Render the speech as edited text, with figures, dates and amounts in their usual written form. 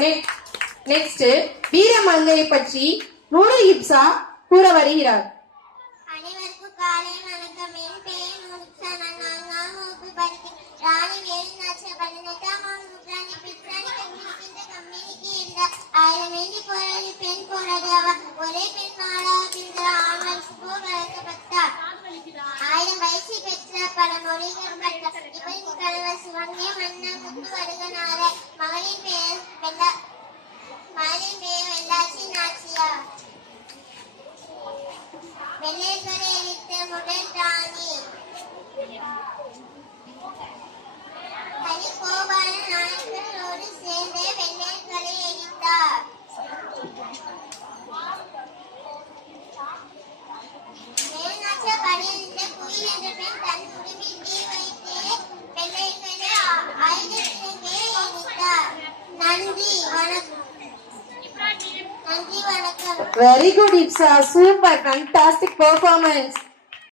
Next வீரமங்கையை பற்றி நூறு IBSA கூற வருகிறார். அனைவருக்கும் காலை வணக்கம். என் பெயர் நூறுப்சா. நான் 4ஆம் வகுப்பு படிக்கிறேன். ராணி வேலுநாச்சியார் 18ஆம் நூற்றாண்டில் பிரித்தானிய கம்யூனிஸ்ட் கம்பெனிக்கு இருந்தார். 1000 வேண்டி போராடி பெண் போராடி அவர் ஒரே பெண் நாடாக பிரிந்தார். ஆண்களுக்கு போர் வளர்க்கப்பட்டார். 1000 பயிற்சி பெற்றார். பல மொழிகள் கற்றார். இவரின் கணவர் சிவங்கிய மன்னர் முத்துவடுகநாதர். மகளின் பெயர் வெள்ளாச்சி நாச்சியார். வெள்ளையர்களை எரித்த முதல் ராணி ஹரிகோபால நாயக்கரோடு சேர்ந்து வெள்ளையர்களை எரித்தார். வேலுநாச்சியார் பணியிருந்த குயில் என்ற பெண் தன் உடம்பில் தீ வைத்து வெள்ளையர்களை ஆயுதத்திலே எரித்தார். நன்றி வணக்கம். Very good, Ipsa. Super, fantastic performance.